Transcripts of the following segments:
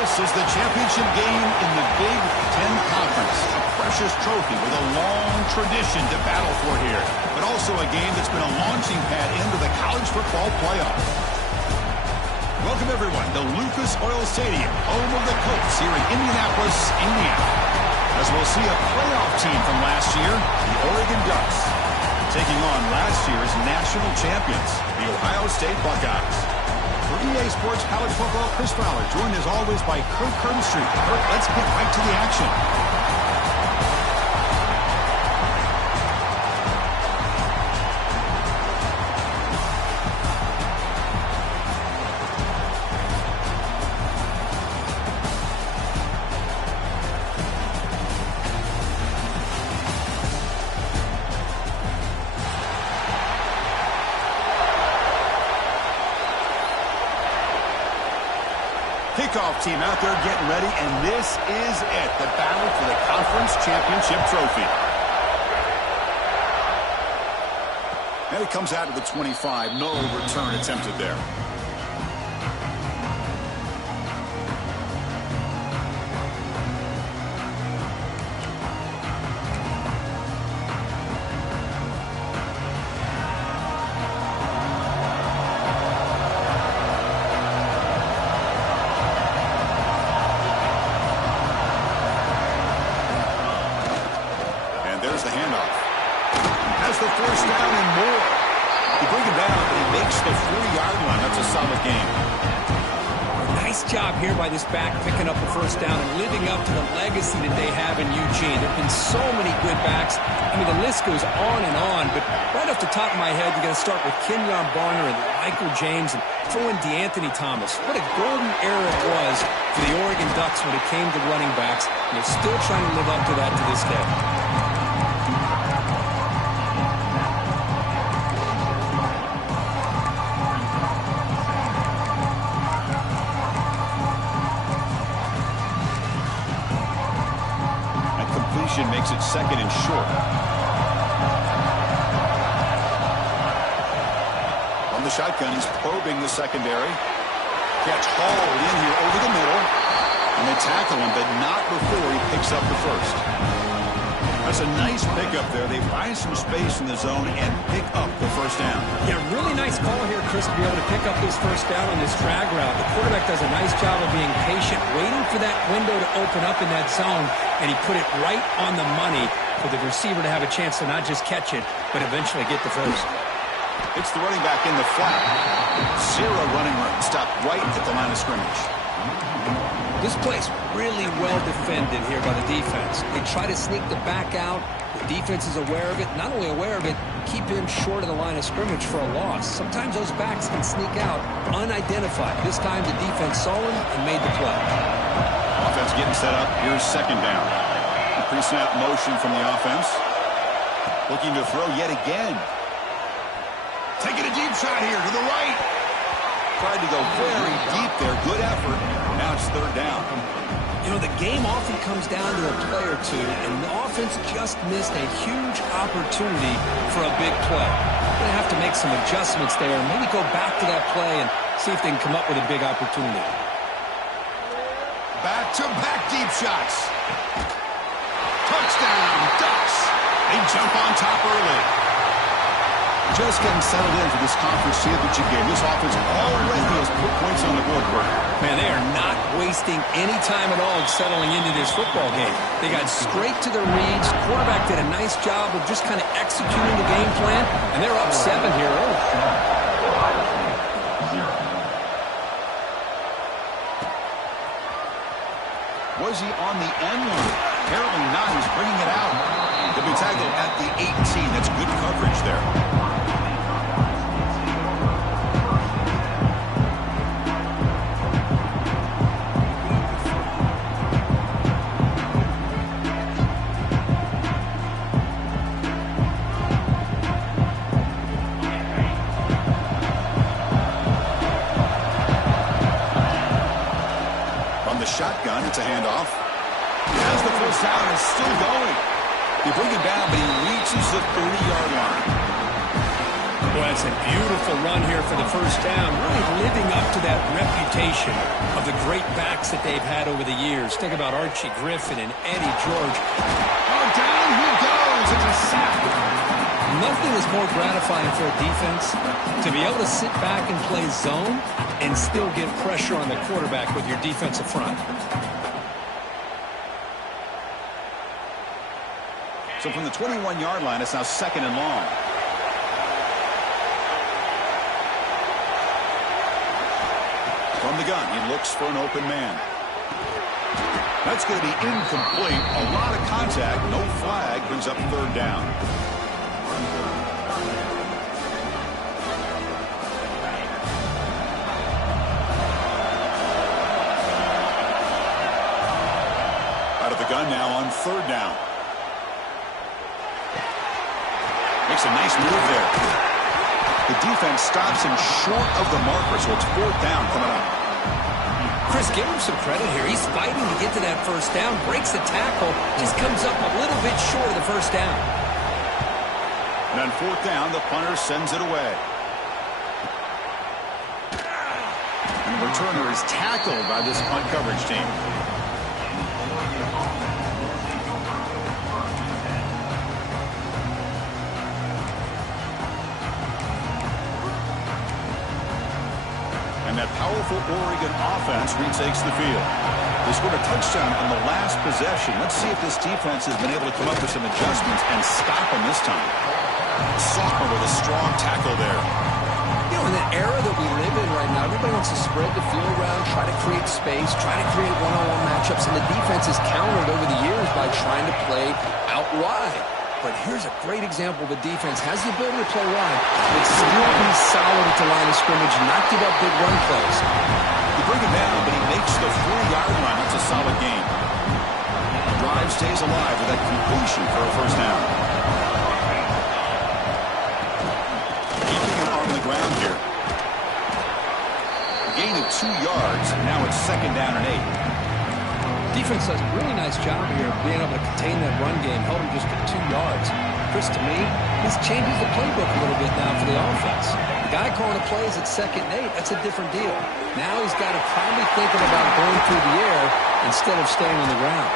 This is the championship game in the Big Ten Conference. A precious trophy with a long tradition to battle for here. But also a game that's been a launching pad into the college football playoff. Welcome, everyone, to Lucas Oil Stadium, home of the Colts here in Indianapolis, Indiana. As we'll see a playoff team from last year, the Oregon Ducks, taking on last year's national champions, the Ohio State Buckeyes. For EA Sports College Football, Chris Fowler, joined as always by Kirk Street. Kirk, let's get right to the action. Kickoff team out there getting ready, and this is it, the battle for the conference championship trophy. And it comes out to the 25. No return attempted there. There's the handoff. Has the first down and more. You bring him down, but he makes the 40-yard line. That's a solid game. Nice job here by this back, picking up the first down and living up to the legacy that they have in Eugene. There have been so many good backs. I mean, the list goes on and on, but right off the top of my head, you got to start with Kenyon Barner and Michael James and throw in DeAnthony Thomas. What a golden era it was for the Oregon Ducks when it came to running backs, and they're still trying to live up to that to this day. Makes it second and short. On the shotgun, he's probing the secondary. Catch hauled in here over the middle. And they tackle him, but not before he picks up the first. That's a nice pickup there. They find some space in the zone and pick up the first down. Yeah, really nice call here, Chris, to be able to pick up this first down on this drag route. The quarterback does a nice job of being patient, waiting for that window to open up in that zone, and he put it right on the money for the receiver to have a chance to not just catch it, but eventually get the first. It's the running back in the flat. Zero running room. Stopped right at the line of scrimmage. This play's really well defended here by the defense. They try to sneak the back out. The defense is aware of it. Not only aware of it, keep him short of the line of scrimmage for a loss. Sometimes those backs can sneak out unidentified. This time the defense saw him and made the play. Offense getting set up. Here's second down. A pre-snap motion from the offense. Looking to throw yet again. Taking a deep shot here to the right. Tried to go very deep there. Good effort. Now it's third down. You know, the game often comes down to a play or two, and the offense just missed a huge opportunity for a big play. They're going to have to make some adjustments there and maybe go back to that play and see if they can come up with a big opportunity. Back-to-back deep shots. Touchdown, Ducks. They jump on top early. Just getting settled in for this conference championship game. This offense already has put points on the board. Man, they are not wasting any time at all settling into this football game. They got straight to their reads. Quarterback did a nice job of just kind of executing the game plan, and they're up 7 here early. Was he on the end line? Apparently not. He's bringing it out. He'll be tackled at the 18. That's good coverage there. Shotgun, it's a handoff. He has the first down and is still going. You bring him down, but he reaches the 30-yard line. Well, that's a beautiful run here for the first down, really living up to that reputation of the great backs that they've had over the years. Think about Archie Griffin and Eddie George. Oh, down he goes. It's a sack. Nothing is more gratifying for a defense to be able to sit back and play zone and still get pressure on the quarterback with your defensive front. So from the 21-yard line, it's now 2nd and long. From the gun, he looks for an open man. That's going to be incomplete. A lot of contact. No flag. Brings up 3rd down. Out of the gun now on 3rd down. Makes a nice move there. The defense stops him short of the marker, so it's 4th down coming up. Chris, give him some credit here. He's fighting to get to that first down, breaks the tackle, just comes up a little bit short of the first down. And on 4th down, the punter sends it away. And the returner is tackled by this punt coverage team. And that powerful Oregon offense retakes the field. They scored a touchdown on the last possession. Let's see if this defense has been able to come up with some adjustments and stop them this time. Sophomore with a strong tackle there. You know, in the era that we live in right now, everybody wants to spread the field around, try to create space, try to create one-on-one matchups, and the defense has countered over the years by trying to play out wide. But here's a great example. The defense has the ability to play wide, but still be solid at the line of scrimmage, not give up big run plays. You bring him down, but he makes the 4-yard line. It's a solid game. The drive stays alive with that completion for a first down. Keeping an arm on the ground here. A gain of 2 yards, and now it's 2nd down and 8. Defense does a really nice job here of being able to contain that run game, held him just for 2 yards. Chris, to me, this changes the playbook a little bit now for the offense. The guy calling the plays at 2nd and 8, that's a different deal. Now he's got to probably thinking about going through the air instead of staying on the ground.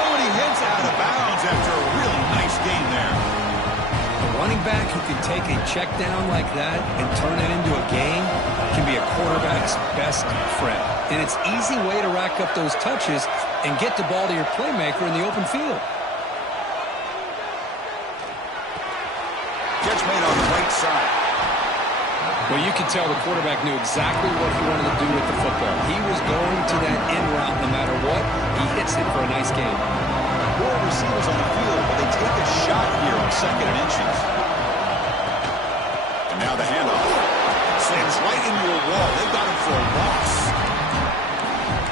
Oh, and he heads out of bounds after a really nice game there. A running back who can take a check down like that and turn it into a gain can be a quarterback's best friend. And it's an easy way to rack up those touches and get the ball to your playmaker in the open field. Catch made on the right side. Well, you can tell the quarterback knew exactly what he wanted to do with the football. He was going to that in route no matter what. He hits it for a nice game. 4 receivers on the field, but they take a shot here on 2nd and inches. And now the handoff. Slams right into a wall. They've got him for a loss.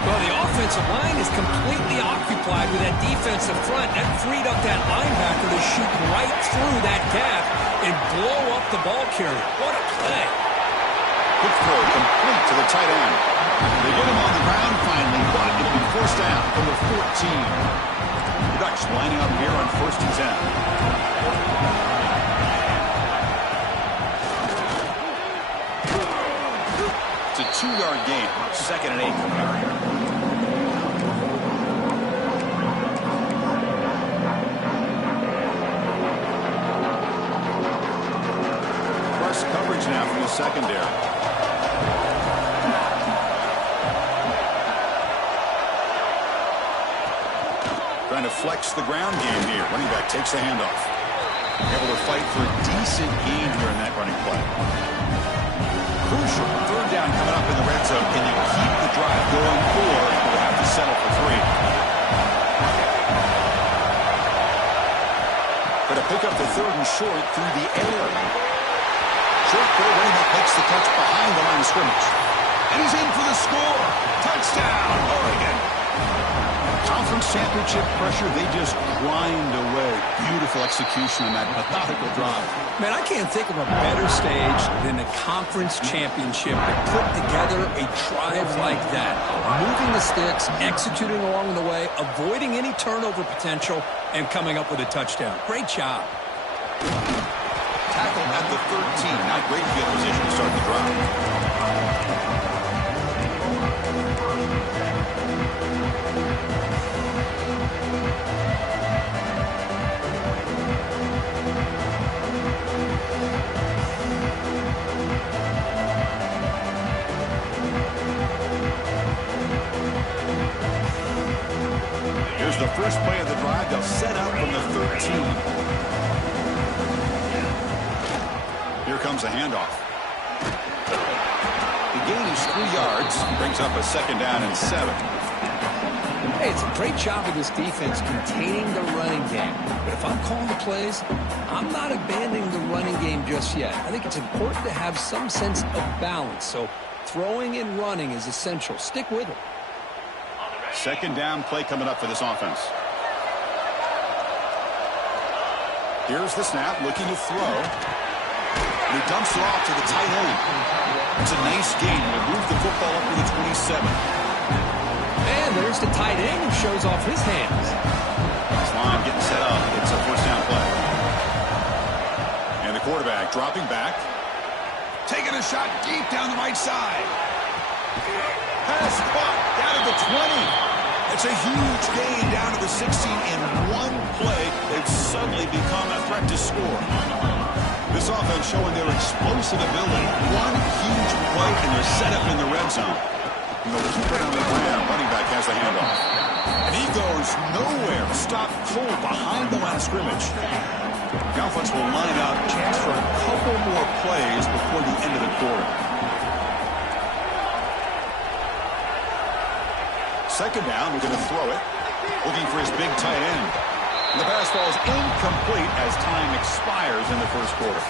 Well, the offensive line is completely occupied with that defensive front. That freed up that linebacker to shoot right through that gap and blow up the ball carrier. What a play. Good throw, complete to the tight end. They get him on the ground finally, but it'll be forced down from the 14. The Ducks lining up here on 1st and 10. It's a 2-yard gain. 2nd and 8 coming up here. Press coverage now from the secondary. Trying to flex the ground game here. Running back takes the handoff. Able to fight for a decent gain here in that running play. Crucial 3rd down coming up in the red zone. Can you keep the drive going, or will have to settle for 3? Going to pick up the 3rd and short through the air. Short throw, running back makes the catch behind the line of scrimmage. And he's in for the score. Touchdown, Oregon. Conference championship pressure, they just grind away. Beautiful execution on that methodical drive. Man, I can't think of a better stage than the conference championship to put together a drive like that. Moving the sticks, executing along the way, avoiding any turnover potential, and coming up with a touchdown. Great job. Tackle at the 13. Not great field position to start the drive. first play of the drive, they'll set up from the 13. Here comes a handoff. The gain is 3 yards. Brings up a 2nd down and 7. Hey, it's a great job of this defense containing the running game. But if I'm calling the plays, I'm not abandoning the running game just yet. I think it's important to have some sense of balance. So throwing and running is essential. Stick with it. 2nd down play coming up for this offense. Here's the snap, looking to throw. And he dumps it off to the tight end. It's a nice gain. He'll move the football up to the 27. And there's the tight end who shows off his hands. This line getting set up. It's a 1st down play. And the quarterback dropping back. Taking a shot deep down the right side. Pass caught down at the 20. It's a huge gain down to the 16 in one play. They've suddenly become a threat to score. This offense showing their explosive ability. One huge play and they're set up in the red zone. And they'll keep it on the ground. Running back has the handoff. And he goes nowhere. Stop cold behind the line of scrimmage. The offense will line up. Chance for a couple more plays before the end of the quarter. 2nd down, we're going to throw it. Looking for his big tight end. And the pass ball is incomplete as time expires in the 1st quarter.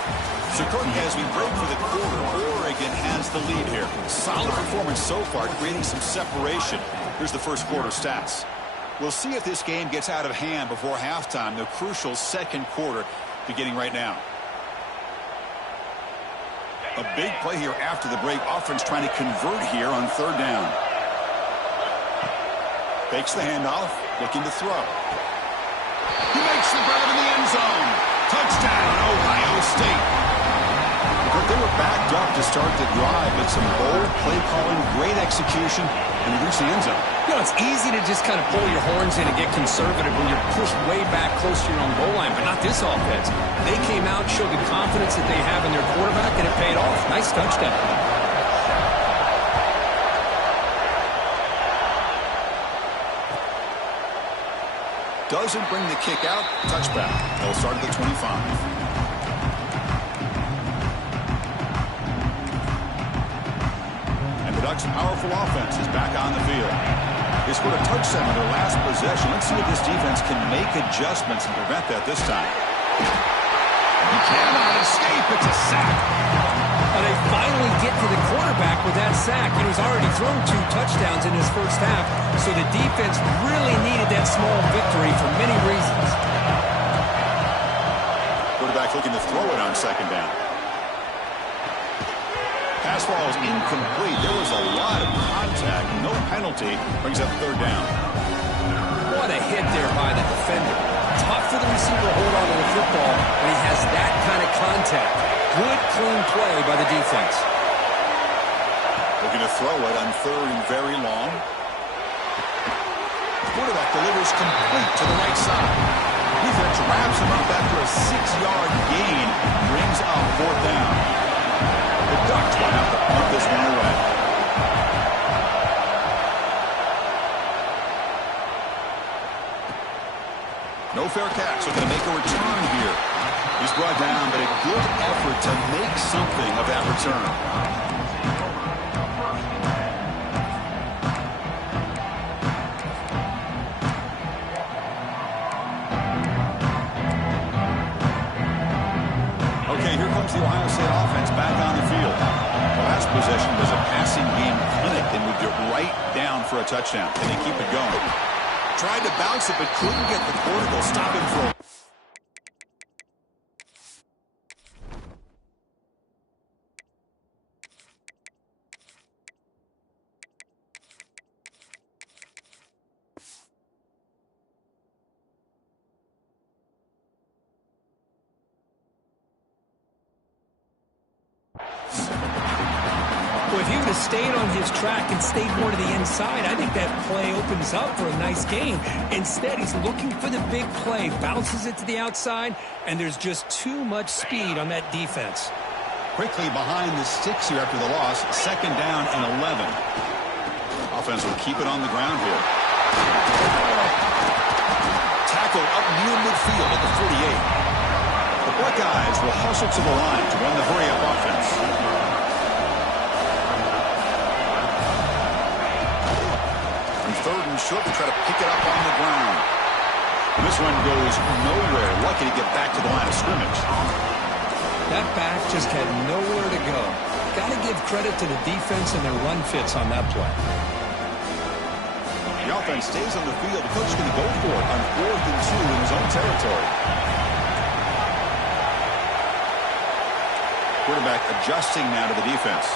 So, Courtney, as we break for the quarter, Oregon has the lead here. Solid performance so far, creating some separation. Here's the 1st quarter stats. We'll see if this game gets out of hand before halftime. The crucial 2nd quarter beginning right now. A big play here after the break. Offense trying to convert here on 3rd down. Takes the handoff, looking to throw. He makes the grab in the end zone. Touchdown, Ohio State. But they were backed up to start the drive, but some bold play calling, great execution, and they reached the end zone. You know, it's easy to just kind of pull your horns in and get conservative when you're pushed way back close to your own goal line, but not this offense. They came out, showed the confidence that they have in their quarterback, and it paid off. Nice touchdown. Doesn't bring the kick out. Touchback. They'll start at the 25. And the Ducks' powerful offense is back on the field. They scored a touchdown on their last possession. Let's see if this defense can make adjustments and prevent that this time. He cannot escape. It's a sack. But they finally get to the quarterback with that sack. He was already thrown 2 touchdowns in his 1st half, so the defense really needed that small victory for many reasons. Quarterback looking to throw it on 2nd down. Pass ball is incomplete. There was a lot of contact. No penalty. Brings up 3rd down. What a hit there by the defender. Tough for the receiver to hold on to the football when he has that kind of contact. Good, clean play by the defense. Looking to throw it on 3rd and very long. Quarterback delivers complete to the right side. Defense wraps him up after a 6-yard gain. Brings up 4th down. The Ducks will have to punt this one away. No fair catch, so going to make a return here. He's brought down, but a good effort to make something of that return. Okay, here comes the Ohio State offense back on the field. The last possession was a passing game clinic. They moved it right down for a touchdown. Can they keep it going? Tried to bounce it, but couldn't get the quarter. They'll stop him for a... Well, if he would have stayed on his track and stayed more to the inside, I think that play opens up for a nice gain. Instead, he's looking for the big play, bounces it to the outside, and there's just too much speed on that defense. Quickly behind the sticks here after the loss. 2nd down and 11. Offense will keep it on the ground here. tackle up near midfield at the 48. The Buckeyes will hustle to the line to run the hurry-up offense. On 3rd and short, they try to pick it up on the ground. And this one goes nowhere. Lucky to get back to the line of scrimmage. That back just had nowhere to go. Got to give credit to the defense and their run fits on that play. The offense stays on the field. The coach is going to go for it on 4th and 2 in his own territory. Quarterback adjusting now to the defense.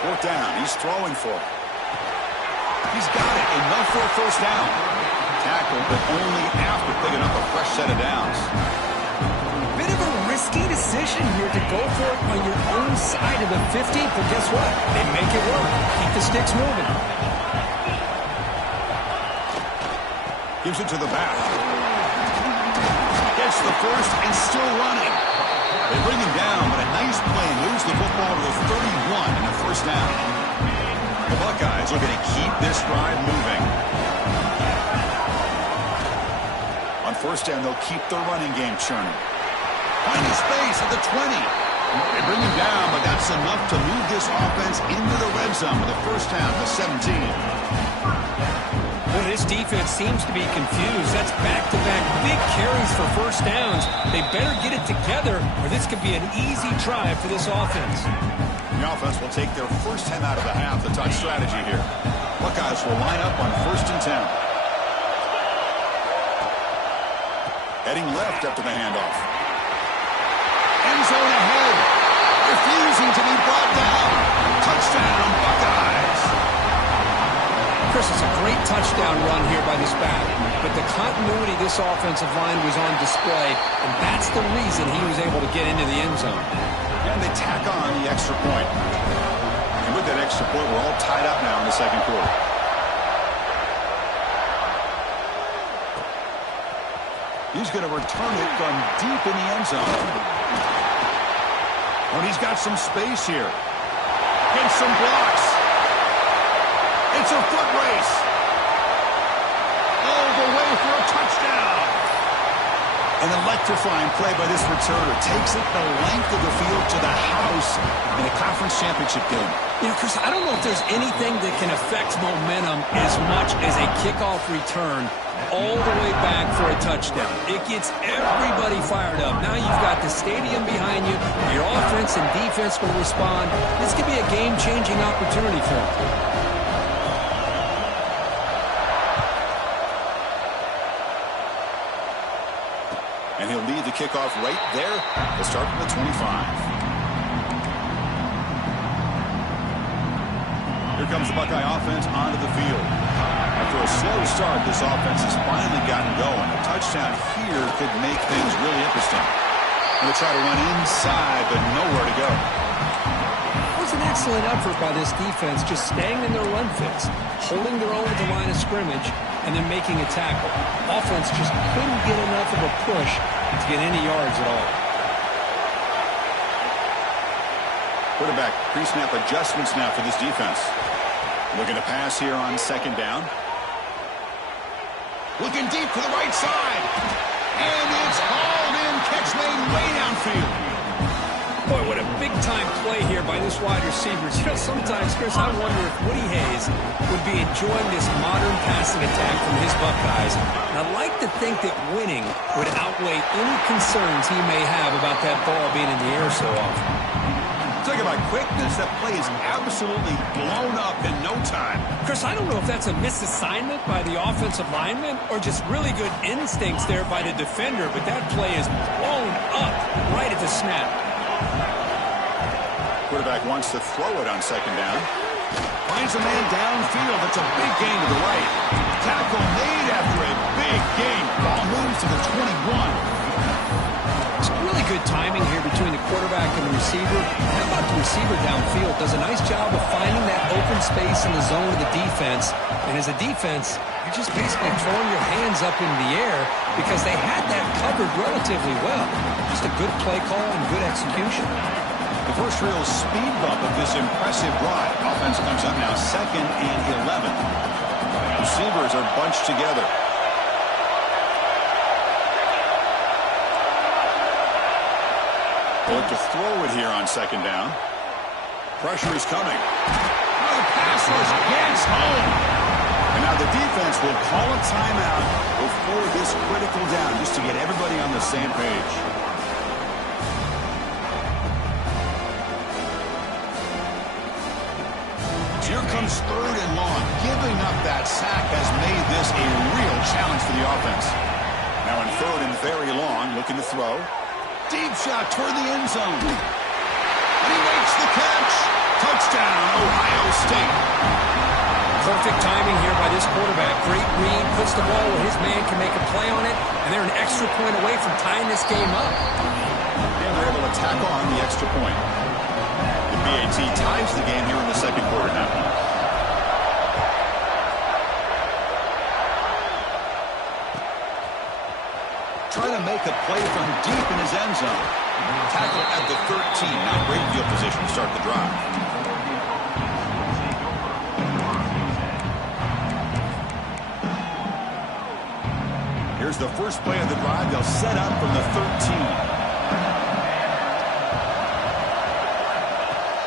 4th down. He's throwing for it. He's got it. Enough for a first down. Tackle, but only after picking up a fresh set of downs. Bit of a risky decision here to go for it on your own side of the 50, but guess what? They make it work. Keep the sticks moving. Gives it to the back. Gets the first and still running. They bring him down, but a nice play moves the football to the 31 and a first down. The Buckeyes are going to keep this drive moving. On 1st down, they'll keep their running game churning. Finding space at the 20. They bring him down, but that's enough to move this offense into the red zone with a first down to 17. Well, this defense seems to be confused. That's back-to-back big carries for first downs. They better get it together, or this could be an easy drive for this offense. The offense will take their first 10 out of the half. The touch strategy here. Buckeyes will line up on 1st and 10. Heading left after the handoff. End zone ahead. Refusing to be brought down. Touchdown, Buckeyes. Chris, it's a great touchdown run here by this back, but the continuity of this offensive line was on display, and that's the reason he was able to get into the end zone. And they tack on the extra point. And with that extra point, we're all tied up now in the 2nd quarter. He's going to return it from deep in the end zone. And he's got some space here. Gets some blocks. It's a foot race. All the way for a touchdown. An electrifying play by this returner. Takes it the length of the field to the house in a conference championship game. You know, Chris, I don't know if there's anything that can affect momentum as much as a kickoff return all the way back for a touchdown. It gets everybody fired up. Now you've got the stadium behind you. Your offense and defense will respond. This could be a game-changing opportunity for them. And he'll lead the kickoff right there. They'll start from the 25. Here comes the Buckeye offense onto the field. After a slow start, this offense has finally gotten going. A touchdown here could make things really interesting. They'll try to run inside, but nowhere to go. It was an excellent effort by this defense, just staying in their run fits, holding their own at the line of scrimmage, and then making a tackle. Offense just couldn't get enough of a push to get any yards at all. Quarterback pre-snap adjustments now for this defense. Looking to pass here on 2nd down. Looking deep to the right side. And it's hauled in. Catch made way downfield. Boy, what a big-time play here by this wide receiver. You know, sometimes, Chris, I wonder if Woody Hayes would be enjoying this modern passing attack from his Buckeyes. And I'd like to think that winning would outweigh any concerns he may have about that ball being in the air so often. Talk about quickness. That play is absolutely blown up in no time. Chris, I don't know if that's a misassignment by the offensive lineman or just really good instincts there by the defender, but that play is blown up right at the snap. Quarterback wants to throw it on 2nd down. Finds a man downfield. That's a big gain to the right. Tackle made after a big gain. Ball moves to the 21. It's really good timing here between the quarterback and the receiver. How about the receiver downfield? Does a nice job of finding that open space in the zone of the defense. And as a defense, you're just basically throwing your hands up in the air because they had that covered relatively well. Just a good play call and good execution. The first real speed bump of this impressive drive. Offense comes up now 2nd and 11. Receivers are bunched together. Look to throw it here on second down. Pressure is coming. Oh, the pass rush gets home. And now the defense will call a timeout before this critical down, just to get everybody on the same page. Here comes third and long. Giving up that sack has made this a real challenge for the offense. Now in third and very long, looking to throw. Deep shot toward the end zone. And he makes the catch. Touchdown, Ohio State. Perfect timing here by this quarterback. Great read, puts the ball where his man can make a play on it, and they're an extra point away from tying this game up. And they're able to tack on the extra point. The BAT ties the game here in the second quarter now. Trying to make a play from deep in his end zone. Tackle at the 13. Not great field position to start the drive. Here's the first play of the drive. They'll set up from the 13.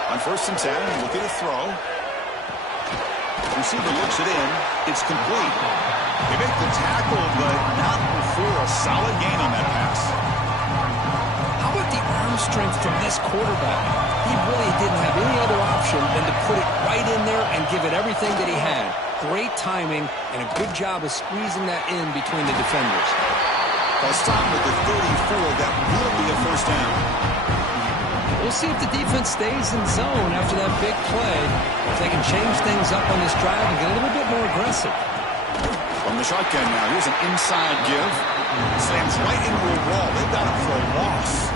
On first and 10, looking to throw. Receiver looks it in. It's complete. They make the tackle, but not before a solid gain on that pass. How about the arm strength from this quarterback? He really didn't have any other option than to put it right in there and give it everything that he had. Great timing and a good job of squeezing that in between the defenders. They'll stop with the 34. That will be a first down. We'll see if the defense stays in zone after that big play, or if they can change things up on this drive and get a little bit more aggressive. From the shotgun now, here's an inside give. Slams right into a wall. They've got him for a loss.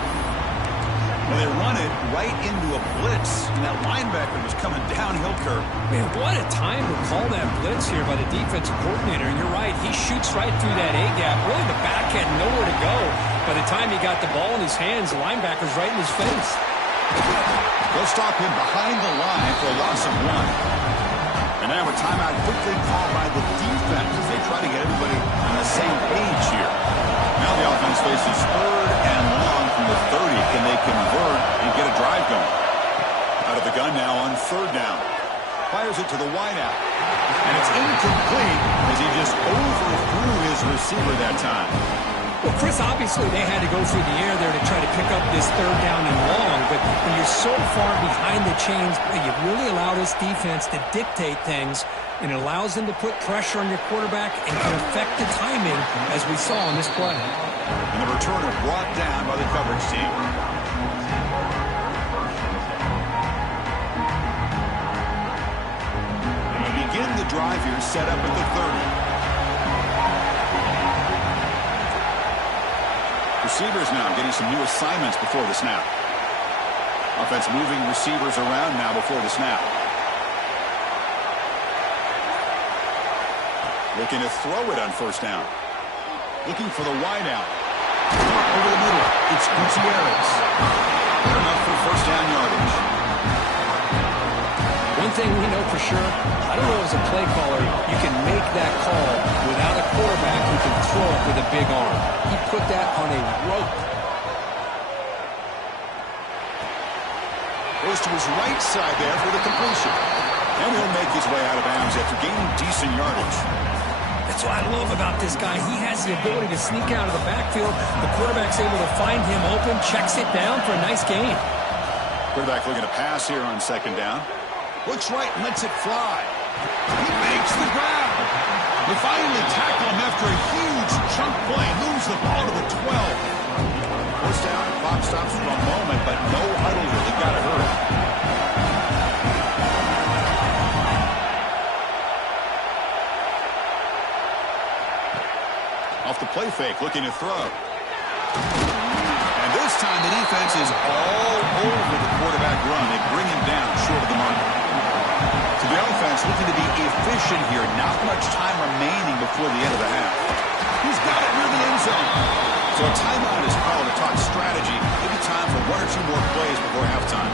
Well, they run it right into a blitz, and that linebacker was coming downhill curve. Man, what a time to call that blitz here by the defensive coordinator. And you're right, he shoots right through that A-gap. Really, the back had nowhere to go. By the time he got the ball in his hands, the linebacker's right in his face. They'll stop him behind the line for a loss of 1. And now a timeout quickly called by the defense as they try to get everybody on the same page here. Now the offense faces third and long from the 30. Can they convert and get a drive going? Out of the gun now on third down. Fires it to the wideout. And it's incomplete as he just overthrew his receiver that time. Well, Chris, obviously they had to go through the air there to try to pick up this third down and long, but when you're so far behind the chains, you really allow this defense to dictate things, and it allows them to put pressure on your quarterback and can affect the timing, as we saw on this play. And the returner brought down by the coverage team. And we begin the drive here, set up at the 30. Receivers now getting some new assignments before the snap. Offense moving receivers around now before the snap. Looking to throw it on first down. Looking for the wideout. Over the middle. It's Gutierrez. Good enough for first down yardage. One thing we know for sure, I don't know as a play caller, you can make that call without a quarterback who can throw it with a big arm. He put that on a rope. Goes to his right side there for the completion. And he'll make his way out of bounds after gaining decent yardage. That's what I love about this guy. He has the ability to sneak out of the backfield. The quarterback's able to find him open, checks it down for a nice gain. Quarterback looking to pass here on second down. Looks right and lets it fly. He makes the grab. They finally tackle him after a huge chunk play. Moves the ball to the 12. First down, clock stops for a moment, but no huddle here. They've got to hurry. Off the play fake, looking to throw. And this time the defense is all over the quarterback run. They bring him down short of the mark. So the offense looking to be efficient here. Not much time remaining before the end of the half. He's got it near the end zone. So a timeout is called to talk strategy. Maybe time for 1 or 2 more plays before halftime.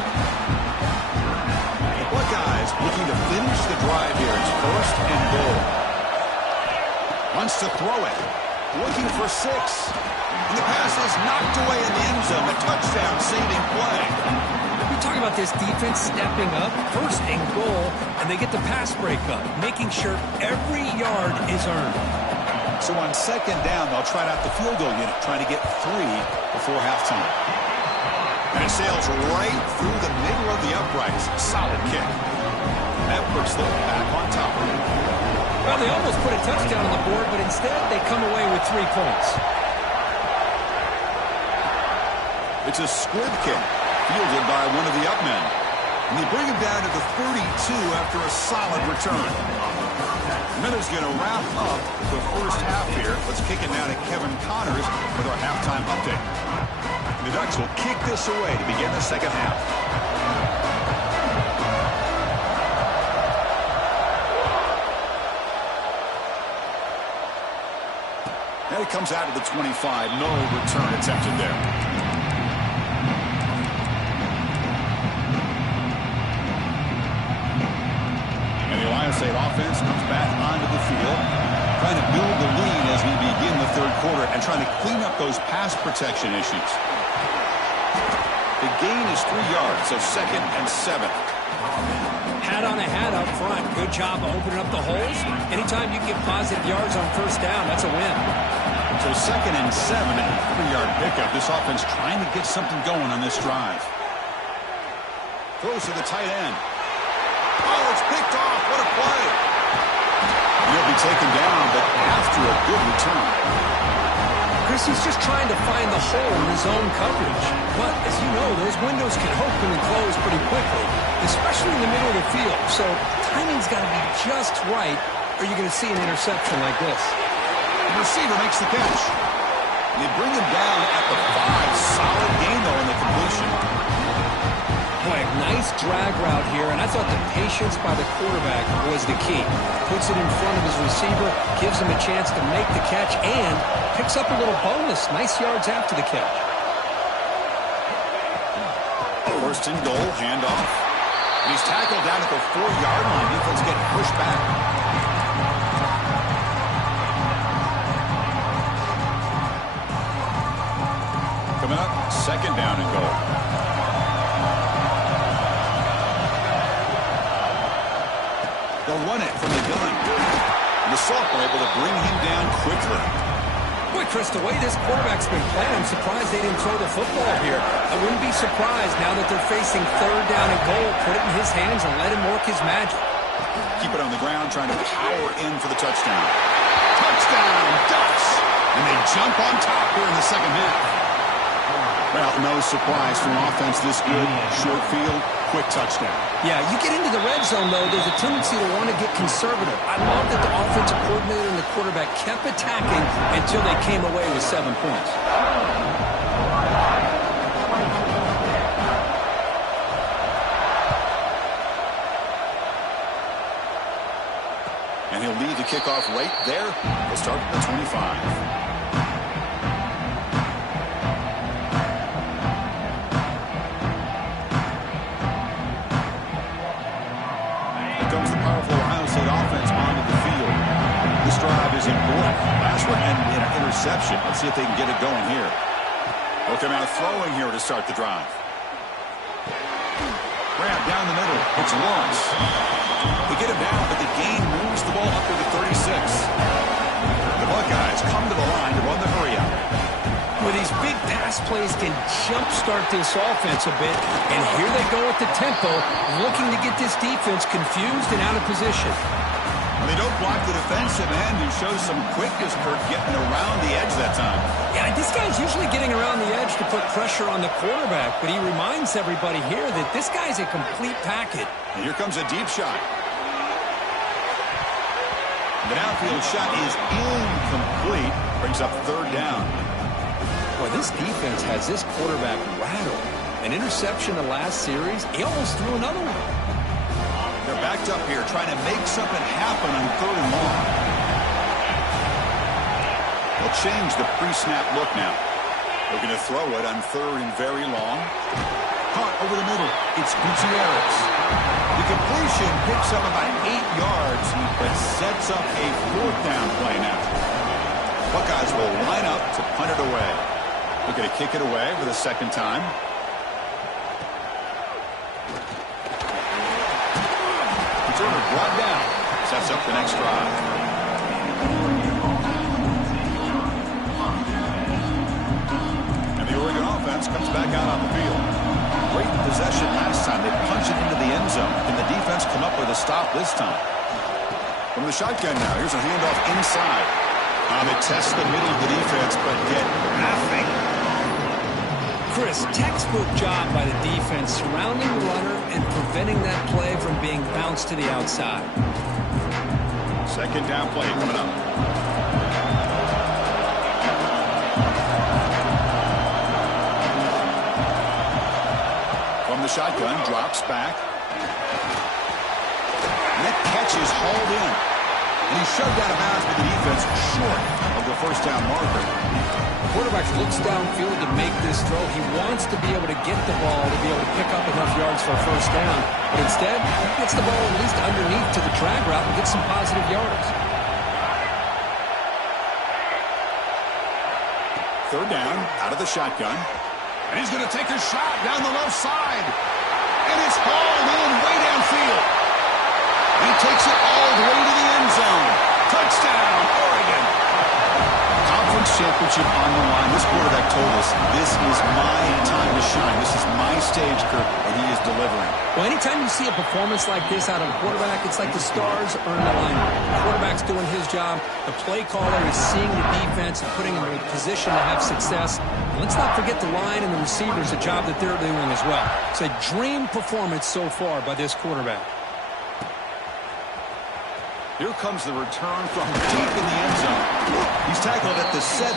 The Buckeyes looking to finish the drive here. It's first and goal. Wants to throw it. looking for 6. And the pass is knocked away in the end zone. A touchdown-saving play. We're talking about this defense stepping up, 1st and goal, and they get the pass breakup, making sure every yard is earned. So on 2nd down, they'll try out the field goal unit, trying to get 3 before halftime. And it sails right through the middle of the uprights. Solid kick. That puts them back on top of it. Well, they almost put a touchdown on the board, but instead they come away with 3 points. It's a squib kick, fielded by one of the up men. And they bring him down to the 32 after a solid return. Miller's going to wrap up the first half here. Let's kick it now to Kevin Connors with our halftime update. The Ducks will kick this away to begin the second half. And it comes out to the 25. No return attempted there. State offense comes back onto the field, trying to build the lead as we begin the 3rd quarter and trying to clean up those pass protection issues. The gain is 3 yards, so 2nd and 7. Hat on a hat up front. Good job opening up the holes. Anytime you get positive yards on 1st down, that's a win. So 2nd and 7 and a 3-yard pickup. This offense trying to get something going on this drive. Throws to the tight end. Oh, it's picked off. What a play. He'll be taken down, but after a good return. Chris, he's just trying to find the hole in his own coverage. But, as you know, those windows can open and close pretty quickly, especially in the middle of the field. So timing's got to be just right, or you're going to see an interception like this. The receiver makes the catch. And they bring him down at the 5. Solid gain, though, in the completion. Boy, nice drag route here, and I thought the patience by the quarterback was the key. Puts it in front of his receiver, gives him a chance to make the catch, and picks up a little bonus. Nice yards after the catch. 1st and goal, handoff. And he's tackled down at the 4-yard line. Defense getting pushed back. Coming up, 2nd down and goal. They'll run it from the gun. And the sophomore able to bring him down quickly. Boy, Chris, the way this quarterback's been playing, I'm surprised they didn't throw the football here. I wouldn't be surprised now that they're facing 3rd down and goal. Put it in his hands and let him work his magic. Keep it on the ground, trying to power in for the touchdown. Touchdown, Ducks! And they jump on top here in the second half. Well, no surprise from offense this good. Short field, quick touchdown. Yeah, you get into the red zone, though, there's a tendency to want to get conservative. I love that the offensive coordinator and the quarterback kept attacking until they came away with 7 points. And he'll lead the kickoff right there. He'll start at the 25. Interception. Let's see if they can get it going here. They'll come out throwing here to start the drive. Grab down the middle. It's Lawrence. They get him down, but the gain moves the ball up to the 36. The Buckeyes come to the line to run the hurry out. Well, these big pass plays can jumpstart this offense a bit, and here they go at the tempo, looking to get this defense confused and out of position. They don't block the defensive end, who shows some quickness, Kurt, getting around the edge that time. Yeah, this guy's usually getting around the edge to put pressure on the quarterback, but he reminds everybody here that this guy's a complete packet. And here comes a deep shot. The downfield shot is incomplete. Brings up 3rd down. Well, this defense has this quarterback rattled. An interception the last series, he almost threw another one. They're backed up here, trying to make something happen on 3rd and long. They'll change the pre-snap look now. They're going to throw it on 3rd and very long. Caught over the middle. It's Gutierrez. The completion picks up about 8 yards, but sets up a 4th down play now. Buckeyes will line up to punt it away. Looking to kick it away for the second time. Returner brought down. Sets up the next drive. And the Oregon offense comes back out on the field. Great possession last time. They punch it into the end zone. Can the defense come up with a stop this time? From the shotgun now, here's a handoff inside. They test the middle of the defense, but get nothing. Chris, textbook job by the defense surrounding the runner and preventing that play from being bounced to the outside. Second down play coming up. From the shotgun, drops back. And that catch is hauled in. And he's shoved out of bounds with the defense short of the first down marker. The quarterback looks downfield to make this throw. He wants to be able to get the ball to be able to pick up enough yards for a first down. But instead, he gets the ball at least underneath to the drag route and gets some positive yards. Third down, out of the shotgun. And he's going to take a shot down the left side. And it's hauled in way downfield. He takes it all the way to the end zone. Touchdown, Oregon. Conference championship on the line. This quarterback told us, this is my time to shine. This is my stage, Kirk, and he is delivering. Well, anytime you see a performance like this out of a quarterback, it's like the stars are in alignment. The quarterback's doing his job. The play caller is seeing the defense and putting them in a position to have success. And let's not forget the line and the receivers, the job that they're doing as well. It's a dream performance so far by this quarterback. Here comes the return from deep in the end zone. He's tackled at the 17,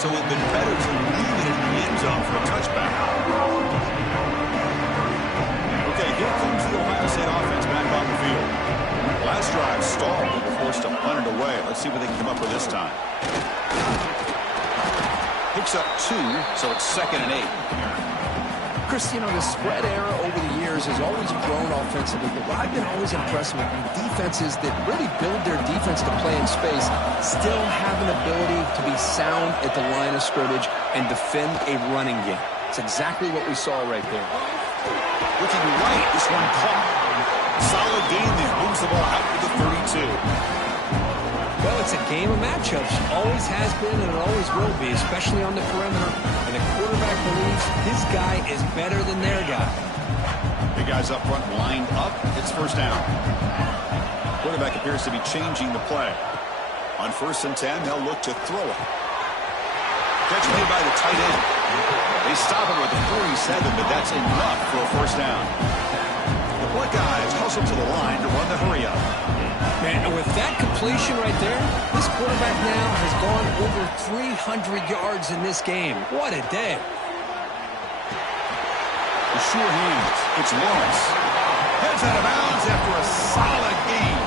so it would have been better to leave it in the end zone for a touchback. Okay, here comes the Ohio State offense back on the field. Last drive stalled. They were forced to punt it away. Let's see what they can come up with this time. Picks up 2, so it's 2nd and 8. Chris, you know, the spread era over the years has always grown offensively, but what I've been always impressed with defenses that really build their defense to play in space still have an ability to be sound at the line of scrimmage and defend a running game. It's exactly what we saw right there. Looking right, this one caught. Solid game there. Moves the ball out to the 32. Well, it's a game of matchups. Always has been and it always will be, especially on the perimeter. And the quarterback believes his guy is better than their guy. Big guys up front lined up. It's first down. Quarterback appears to be changing the play. On 1st and 10, they'll look to throw it. Catch made by the tight end. They stop him with the 47, but that's enough for a first down. The Buckeyes hustle to the line to run the hurry up. Man, and with that completion right there, this quarterback now has gone over 300 yards in this game. What a day. The sure hands. It's Lawrence. Heads out of bounds after a solid game.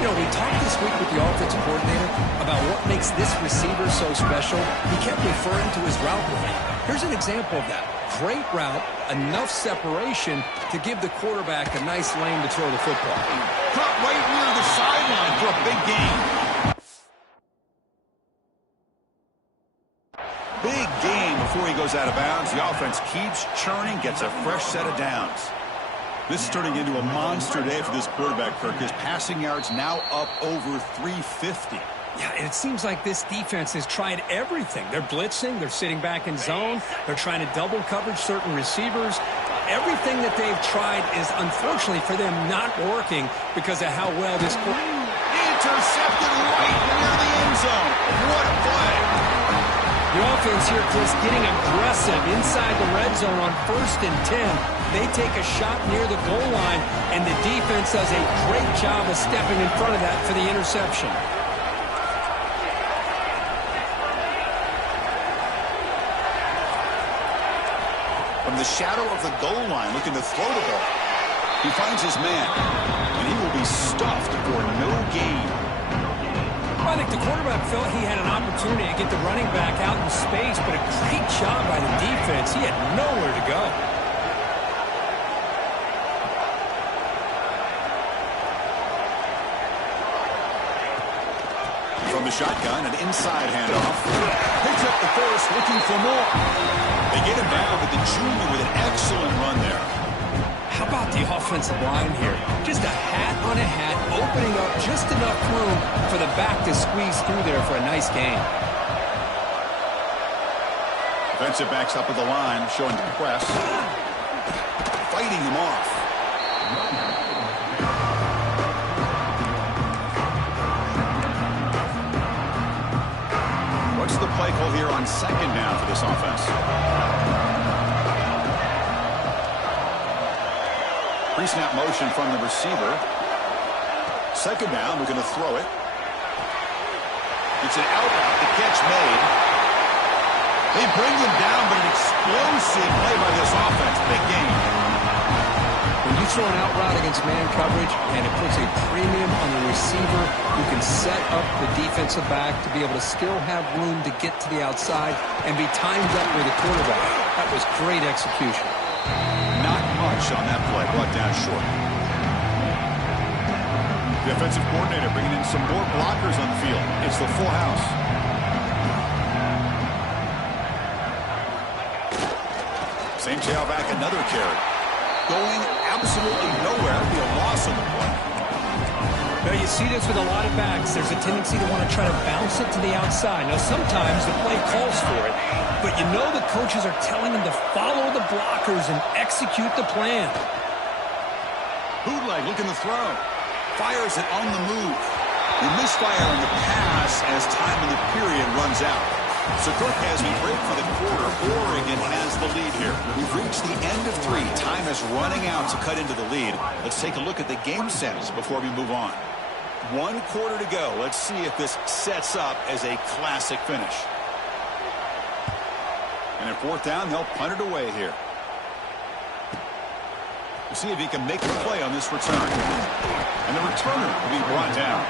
You know, we talked this week with the offensive coordinator about what makes this receiver so special. He kept referring to his route running. Here's an example of that. Great route, enough separation to give the quarterback a nice lane to throw the football. Caught right near the sideline for a big gain. Big game before he goes out of bounds. The offense keeps churning, gets a fresh set of downs. This is turning into a monster day for this quarterback, Kirk. His passing yards now up over 350. Yeah, and it seems like this defense has tried everything. They're blitzing, they're sitting back in zone, they're trying to double coverage certain receivers. Everything that they've tried is, unfortunately for them, not working because of how well this... Intercepted right near the end zone. What a play. The offense here, Chris, getting aggressive inside the red zone on 1st and 10. They take a shot near the goal line, and the defense does a great job of stepping in front of that for the interception. From the shadow of the goal line, looking to throw the ball. He finds his man, and he will be stuffed for no gain. I think the quarterback felt he had an opportunity to get the running back out in space, but a great job by the defense. He had nowhere to go. From the shotgun, an inside handoff. Picks up the first, looking for more. They get him down, but the junior with an excellent run there. How about the offensive line here? Just a hat on a hat, opening up just enough room for the back to squeeze through there for a nice gain. Defensive backs up at the line, showing the press. Fighting him off. What's the play call here on second down for this offense? Pre-snap motion from the receiver. Second down, we're going to throw it. It's an out route, the catch made. They bring him down, but an explosive play by this offense. Big game. When you throw an out route against man coverage and it puts a premium on the receiver who can set up the defensive back to be able to still have room to get to the outside and be timed up with the quarterback. That was great execution. Not much on that play, brought down short. The offensive coordinator bringing in some more blockers on the field. It's the full house. St. Ncaa back, another carry. Going absolutely nowhere. It'll be a loss on the play. Now, you see this with a lot of backs. There's a tendency to want to try to bounce it to the outside. Now, sometimes the play calls for it, but you know the coaches are telling them to follow the blockers and execute the plan. Bootleg looking to throw. Fires it on the move. The misfire in the pass as time in the period runs out. So Cook, as we break for the quarter, Oregon has the lead here. We've reached the end of 3. Time is running out to cut into the lead. Let's take a look at the game sets before we move on. 1 quarter to go. Let's see if this sets up as a classic finish. And at 4th down, they'll punt it away here. We'll see if he can make the play on this return. And the returner will be brought down.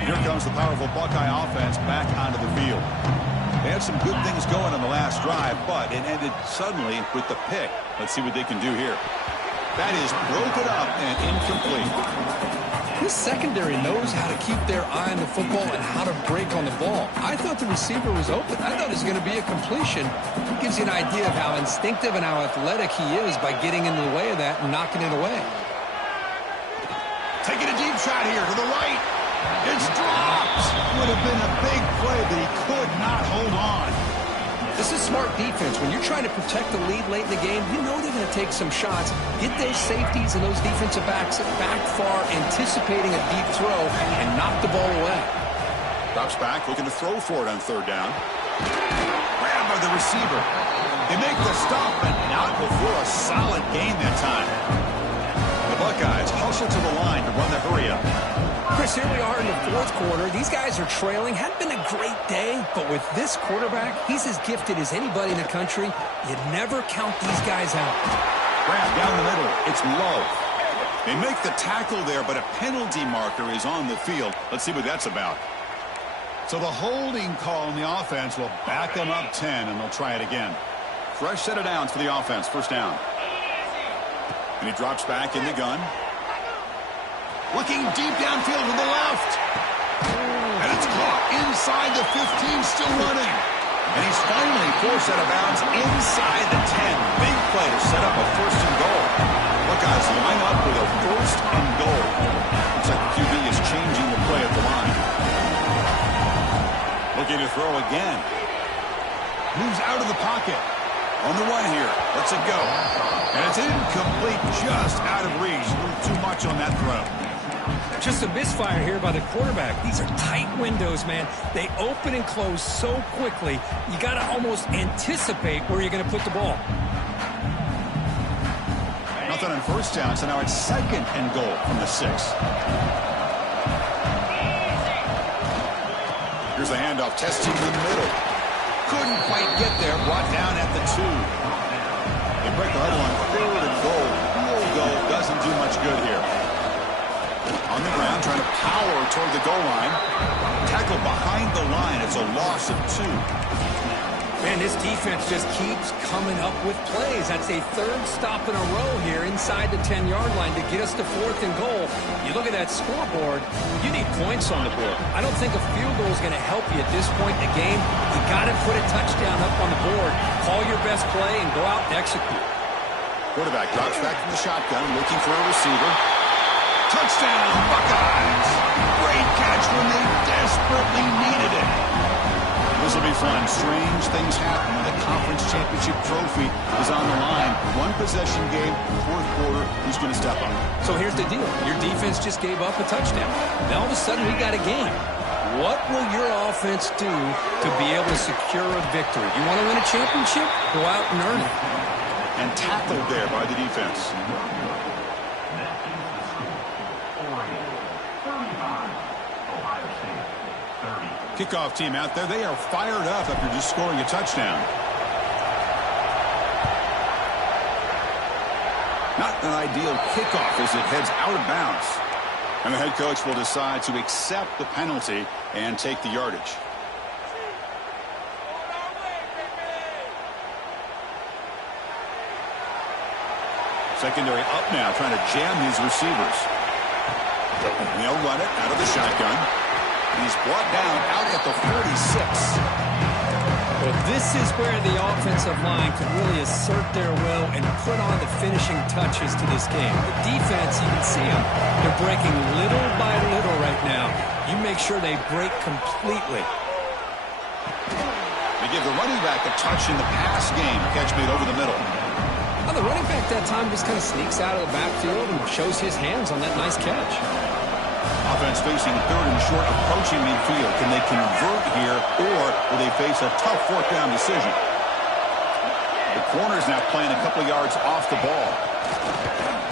Here comes the powerful Buckeye offense back onto the field. They had some good things going on the last drive, but it ended suddenly with the pick. Let's see what they can do here. That is broken up and incomplete. This secondary knows how to keep their eye on the football and how to break on the ball. I thought the receiver was open. I thought it was going to be a completion. It gives you an idea of how instinctive and how athletic he is by getting into the way of that and knocking it away. Taking a deep shot here to the right. It's dropped. Would have been a big play, but he could not hold on. This is smart defense. When you're trying to protect the lead late in the game, you know they're going to take some shots. Get those safeties and those defensive backs back far, anticipating a deep throw, and knock the ball away. Drops back, looking to throw for it on 3rd down. Grabbed by the receiver. They make the stop, but not before a solid gain that time. The Buckeyes hustle to the line to run the hurry-up. Chris, here we are in the 4th quarter. These guys are trailing. Hadn't been a great day, but with this quarterback, he's as gifted as anybody in the country. You never count these guys out. Grab down the middle. It's low. They make the tackle there, but a penalty marker is on the field. Let's see what that's about. So the holding call on the offense will back them up 10, and they'll try it again. Fresh set of downs for the offense. 1st down. And he drops back in the gun. Looking deep downfield to the left. And it's caught inside the 15, still running. And he's finally forced out of bounds inside the 10. Big play to set up a 1st and goal. Buckeyes line up with a 1st and goal. Looks like the QB is changing the play at the line. Looking to throw again. Moves out of the pocket. On the run here. Lets it go. And it's incomplete, just out of reach. A little too much on that throw. Just a misfire here by the quarterback. These are tight windows, man. They open and close so quickly, you got to almost anticipate where you're going to put the ball. Nothing on 1st down, so now it's 2nd and goal from the 6. Here's the handoff, testing the middle. Couldn't quite get there, brought down at the 2. They break the huddle on 3rd and goal. Field goal doesn't do much good here. On the ground, trying to power toward the goal line. Tackle behind the line. It's a loss of 2. Man, this defense just keeps coming up with plays. That's a third stop in a row here inside the 10-yard line to get us to 4th and goal. You look at that scoreboard, you need points on the board. I don't think a field goal is going to help you at this point in the game. You got to put a touchdown up on the board, call your best play, and go out and execute. Quarterback drops back from the shotgun, looking for a receiver. Touchdown, Buckeyes! Great catch when they desperately needed it. This will be fun. Strange things happen when the conference championship trophy is on the line. One possession game, 4th quarter. Who's going to step up? So here's the deal. Your defense just gave up a touchdown. Now all of a sudden we got a game. What will your offense do to be able to secure a victory? You want to win a championship? Go out and earn it. And tackled there by the defense. Kickoff team out there. They are fired up after just scoring a touchdown. Not an ideal kickoff as it heads out of bounds. And the head coach will decide to accept the penalty and take the yardage. Secondary up now, trying to jam these receivers. And they'll run it out of the shotgun. He's brought down out at the 46. Well, this is where the offensive line can really assert their will and put on the finishing touches to this game. The defense, you can see them. They're breaking little by little right now. You make sure they break completely. They give the running back a touch in the pass game. Catch made over the middle. Well, the running back that time just kind of sneaks out of the backfield and shows his hands on that nice catch. Offense facing 3rd and short, approaching midfield. Can they convert here, or will they face a tough 4th down decision? The corner's now playing a couple of yards off the ball.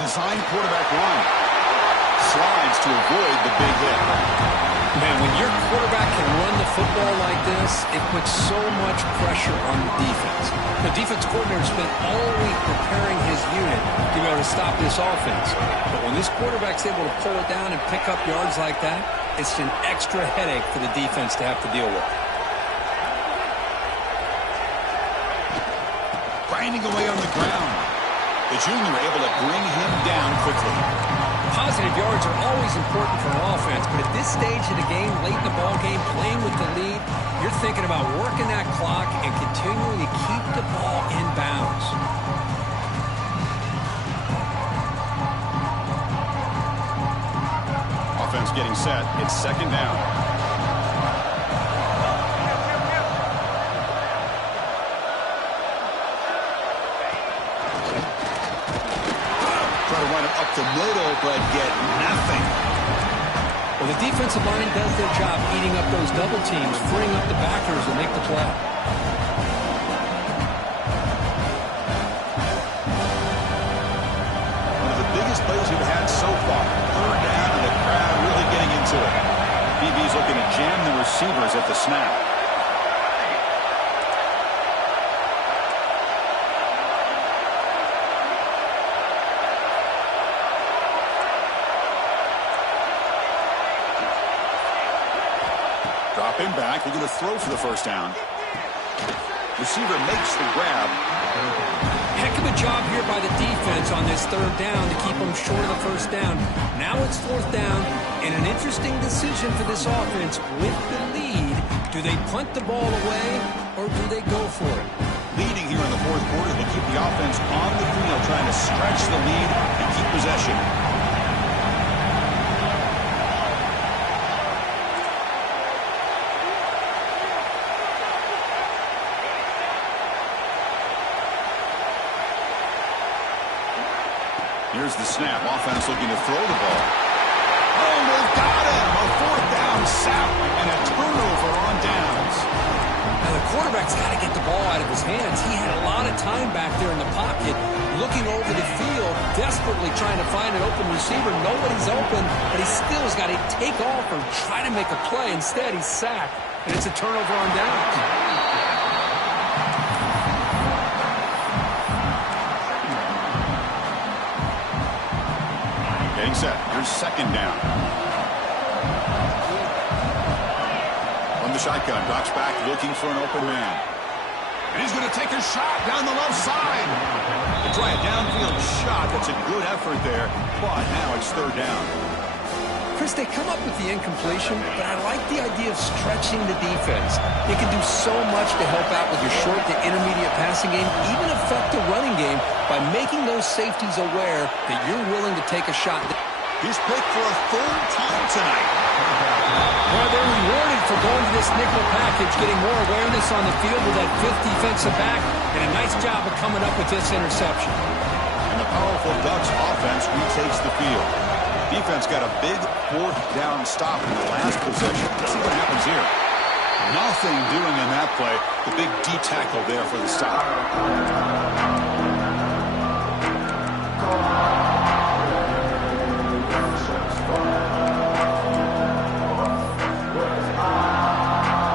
Design quarterback run. Slides to avoid the big hit. Man, when your quarterback can run the football like this, it puts so much pressure on the defense. The defense coordinator spent all week preparing his unit to be able to stop this offense. But when this quarterback's able to pull it down and pick up yards like that, it's an extra headache for the defense to have to deal with. Grinding away on the ground. The junior able to bring him down quickly. Positive yards are always important for an offense, but at this stage of the game, late in the ball game, playing with the lead, you're thinking about working that clock and continuing to keep the ball in bounds. Offense getting set. It's 2nd down. Try to run it up the middle, but get nothing. Well, the defensive line does their job eating up those double teams, freeing up the backers to make the play. One of the biggest plays we've had so far. 3rd down, and the crowd really getting into it. BB's looking to jam the receivers at the snap. Dropping back, we're going to throw for the 1st down. Receiver makes the grab. Heck of a job here by the defense on this 3rd down to keep them short of the 1st down. Now it's 4th down, and an interesting decision for this offense with the lead. Do they punt the ball away, or do they go for it? Leading here in the 4th quarter, they keep the offense on the field, trying to stretch the lead and keep possession. Here's the snap. Offense looking to throw the ball. Oh, they've got him. A 4th down sack and a turnover on downs. Now, the quarterback's got to get the ball out of his hands. He had a lot of time back there in the pocket, looking over the field, desperately trying to find an open receiver. Nobody's open, but he still has got to take off or try to make a play. Instead, he's sacked, and it's a turnover on downs. Getting set. Here's 2nd down. From the shotgun, drops back looking for an open man. And he's going to take a shot down the left side. They try a downfield shot. That's a good effort there, but now it's third down. Chris, they come up with the incompletion, but I like the idea of stretching the defense. They can do so much to help out with your short to intermediate passing game, even affect the running game by making those safeties aware that you're willing to take a shot. He's picked for a third time tonight. Well, they're rewarded for going to this nickel package, getting more awareness on the field with that fifth defensive back, and a nice job of coming up with this interception. And the powerful Ducks offense retakes the field. Defense got a big fourth down stop in the last possession. Let's see what happens here. Nothing doing in that play. The big D tackle there for the stop.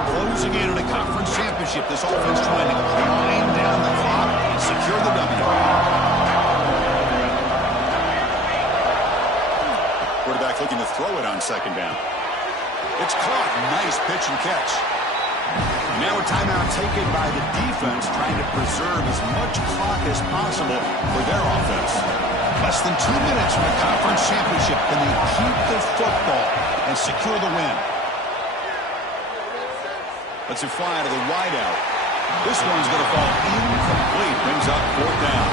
Closing in on a conference championship, this offense trying to grind down the clock and secure the W. Quarterback looking to throw it on second down. It's caught. Nice pitch and catch. Now a timeout taken by the defense, trying to preserve as much clock as possible for their offense. Less than 2 minutes from the conference championship. Can they keep the football and secure the win? Let's it fly to the wideout. This one's going to fall incomplete. Brings up fourth down.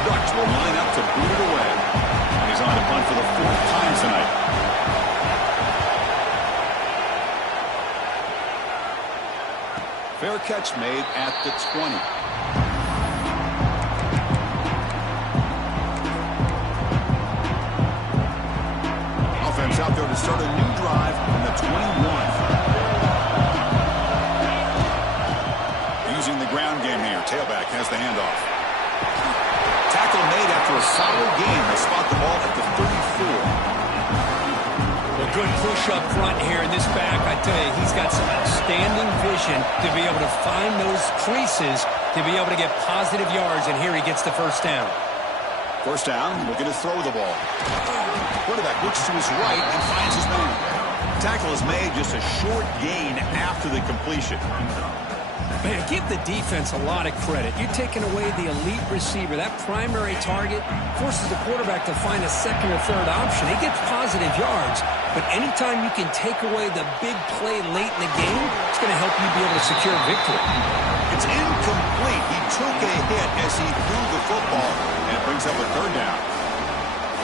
Ducks will line up to boot it away. And he's on to punt for the fourth time tonight. Fair catch made at the 20. Offense out there to start a new drive on the 21. Using the ground game here. Tailback has the handoff. Tackle made after a solid game. They spot the ball at the 34. Well, good push up front here in this back. I tell you, he's got some outstanding vision to be able to find those creases, to be able to get positive yards, and here he gets the first down. First down, looking to throw the ball. Quarterback looks to his right and finds his man. Tackle is made, just a short gain after the completion. Man, give the defense a lot of credit. You're taking away the elite receiver. That primary target forces the quarterback to find a second or third option. He gets positive yards, but anytime you can take away the big play late in the game, it's going to help you be able to secure victory. It's incomplete. He took a hit as he threw the football, and it brings up a third down.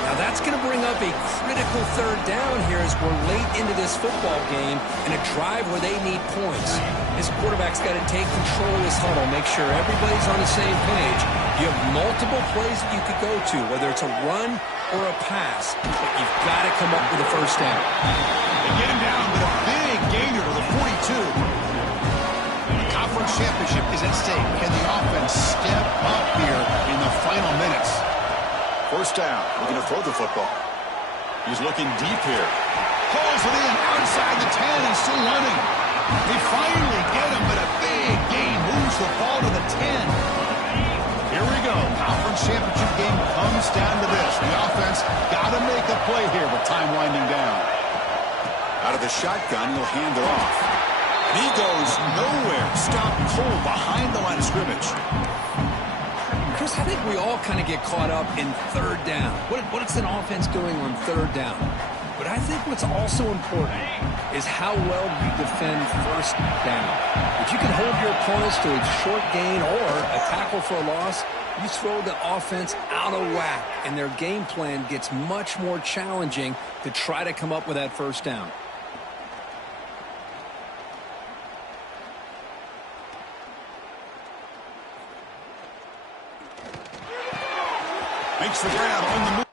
Now that's going to bring up a critical third down here as we're late into this football game in a drive where they need points. This quarterback's got to take control of this huddle, make sure everybody's on the same page. You have multiple plays that you could go to, whether it's a run or a pass, but you've got to come up with a first down. They get him down with a big gainer to the 42. The conference championship is at stake. Can the offense step up here in the final minutes? First down, looking to throw the football. He's looking deep here. Pulls it in outside the 10 and still running. They finally get him, but a big gain moves the ball to the 10. Here we go. Conference championship game comes down to this. The offense got to make a play here with time winding down. Out of the shotgun, he'll hand it off. And he goes nowhere. Stopped cold behind the line of scrimmage. Chris, I think we all kind of get caught up in third down. What's an offense doing on third down? But I think what's also important is how well you defend first down. If you can hold your opponents to a short gain or a tackle for a loss, you throw the offense out of whack, and their game plan gets much more challenging to try to come up with that first down. Makes the grab on the move.